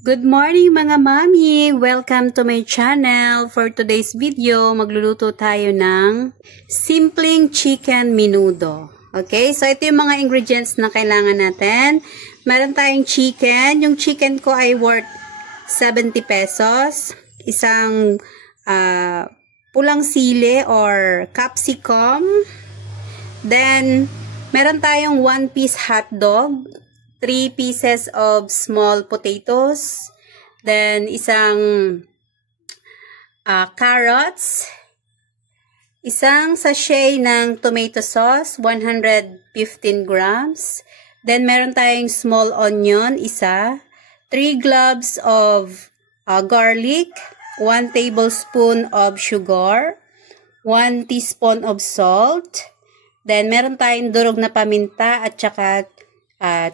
Good morning mga mami! Welcome to my channel. For today's video, magluluto tayo ng simpleng chicken menudo. Okay, so ito yung mga ingredients na kailangan natin. Meron tayong chicken. Yung chicken ko ay worth 70 pesos. Isang pulang sili or capsicum. Then, meron tayong 1-piece hotdog. 3 pieces of small potatoes, then isang carrots, isang sachet ng tomato sauce, 115 grams, then meron tayong small onion, isa, 3 cloves of garlic, 1 tablespoon of sugar, 1 teaspoon of salt, then meron tayong durog na paminta at saka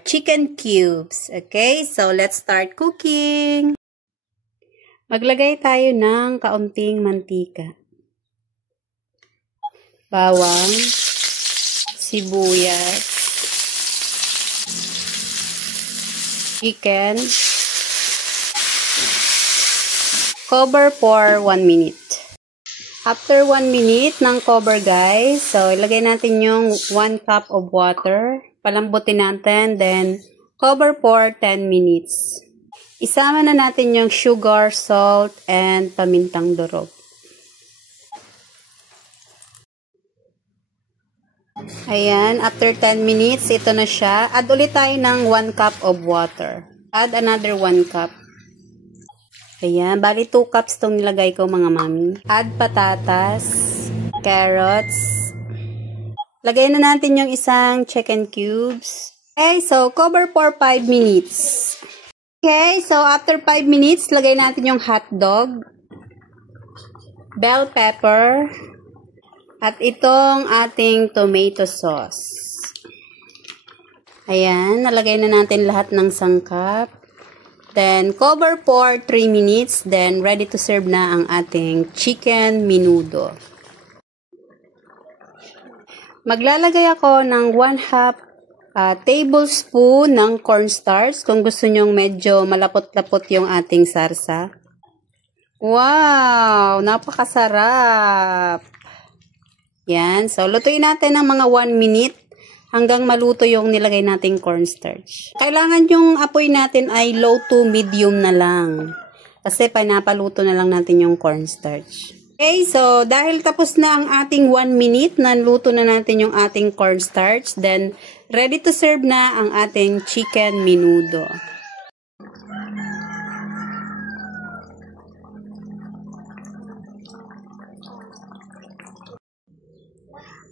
chicken cubes. Okay, so let's start cooking. Maglagay tayo ng kaunting mantika. Bawang, sibuyas, chicken. Cover for 1 minute. After 1 minute ng cover guys, so ilagay natin yung 1 cup of water. Palambutin natin, then cover for 10 minutes. Isama na natin yung sugar, salt, and pamintang durog. Ayan, after 10 minutes, ito na siya. Add ulit tayo ng 1 cup of water. Add another 1 cup. Ayan, bali 2 cups itong nilagay ko mga mami. Add patatas, carrots. Lagay na natin yung isang chicken cubes. Okay, so cover for 5 minutes. Okay, so after 5 minutes, lagay natin yung hotdog, bell pepper, at itong ating tomato sauce. Ayan, nalagay na natin lahat ng sangkap. Then, cover for 3 minutes. Then, ready to serve na ang ating chicken menudo. Maglalagay ako ng 1/2 tablespoon ng cornstarch kung gusto nyong medyo malapot-lapot yung ating sarsa. Wow! Napakasarap! Yan. So, lutuin natin ng mga 1 minute hanggang maluto yung nilagay nating cornstarch. Kailangan yung apoy natin ay low to medium na lang. Kasi pinapaluto na lang natin yung cornstarch. Okay, so dahil tapos na ang ating 1 minute, naluto na natin yung ating cornstarch, then ready to serve na ang ating chicken menudo.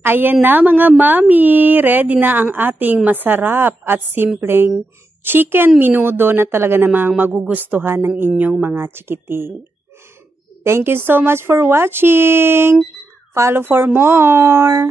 Ayan na mga mami, ready na ang ating masarap at simpleng chicken menudo na talaga namang magugustuhan ng inyong mga chikiting. Thank you so much for watching. Follow for more.